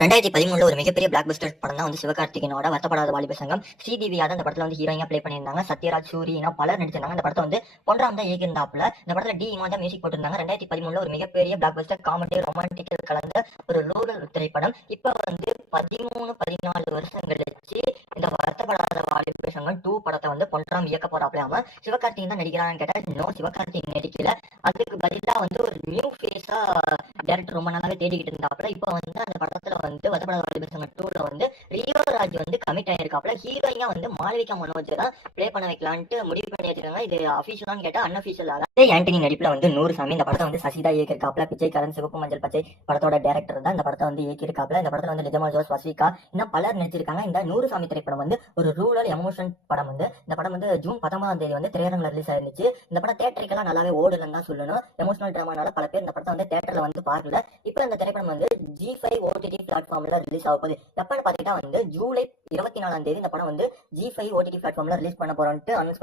2013 ஒரு மிகப்பெரிய பிளாக் பஸ்டர் படம் தான் வந்து சிவகார்த்திகேயனோட வருத்தப்படாத வாலிபர் சங்கம். ஸ்ரீதேவி யாதவ் அந்த படத்துல வந்து ஹீரோயினா ப்ளே பண்ணியிருந்தாங்க. சத்யராஜ், சூரினா பலர் நடிச்சிருந்தாங்க. இந்த படத்தை வந்து பொன்ராம் தான் இயக்கியிருந்தாப்புல. இந்த படத்துல டி இமான் தான் மியூசிக் போட்டிருந்தாங்க. 2013 ஒரு மிகப்பெரிய பிளாக் பஸ்டர் காமெடி ரொமான்டிக்கல் கலந்த ஒரு ரூரல் திரைப்படம். இப்ப வந்து 14 வருஷம் கழிச்சு இந்த வருத்தப்படாத வாலிபர் சங்கம் 2 படத்தை வந்து பொன்ராம் இயக்க போறாப்லையாம. சிவகார்த்திகேயன் தான் நடிக்கிறான்னு கேட்டா இன்னும் சிவகார்த்திகேயன் நடிக்கல. அதுக்கு பதிலா வந்து ஒரு நியூ ஃபேஸா டேரக்டர் ரொம்ப நாளாவே தேடிக்கிட்டு இருந்தாப்புல. இப்போ வந்து அந்த படத்துல வந்து வருத்தப்படாத வாலிபர் சங்கம் 2ல வந்து ரியோராஜ் வந்து கமிட் ஆயிருக்காப்புல. ஹீரோயினா வந்து மாளவிகா மனோஜ் தான் ப்ளே பண்ண வைக்கலான்ட்டு முடிவு பண்ணி வச்சிருக்காங்க. இது அபிஷியலான்னு கேட்டா அன்அபிஷியல். ஆண்டனி நடிப்புல வந்து 100 சாமி இந்த படத்தை வந்து சசிதா இயக்கியிருக்காப்ல. பிச்சைக்காரன், சிவப்பு மஞ்சள் பச்சை படத்தோட டேரக்டர் தான் இந்த படத்தை வந்து இயக்கியிருக்காப்ல. இந்த படத்துல வந்து நிஜமா ஜோஸ், வஸ்விகா இன்னும் பலர் நடிச்சிருக்காங்க. இந்த 100 சாமி திரைப்படம் வந்து ஒரு ரூரல் எமோஷன் படம். வந்து இந்த படம் வந்து ஜூன் 19ஆம் தேதி வந்து திரையரங்கில் ரிலீஸ் ஆயிருந்துச்சு. இந்த படம் தேட்டருக்கெல்லாம் நல்லாவே ஓடுதுன்னு தான் சொல்லணும். எமோஷனல் டிராமானால பல பேர் இந்த படத்தை வந்து தேட்டர்ல வந்து பார்க்கல. இப்போ இந்த திரைப்படம் வந்து G5 OTT பிளாட்ஃபார்ம்ல ரிலீஸ் ஆக போகுது. எப்பன்னு பாத்தீங்கன்னா வந்து ஜூலை 24ஆம் தேதி இந்த படம் வந்து G5 OTT பிளாட்ஃபார்ம்ல ரிலீஸ் பண்ண போறோம்ட்டு அனௌன்ஸ்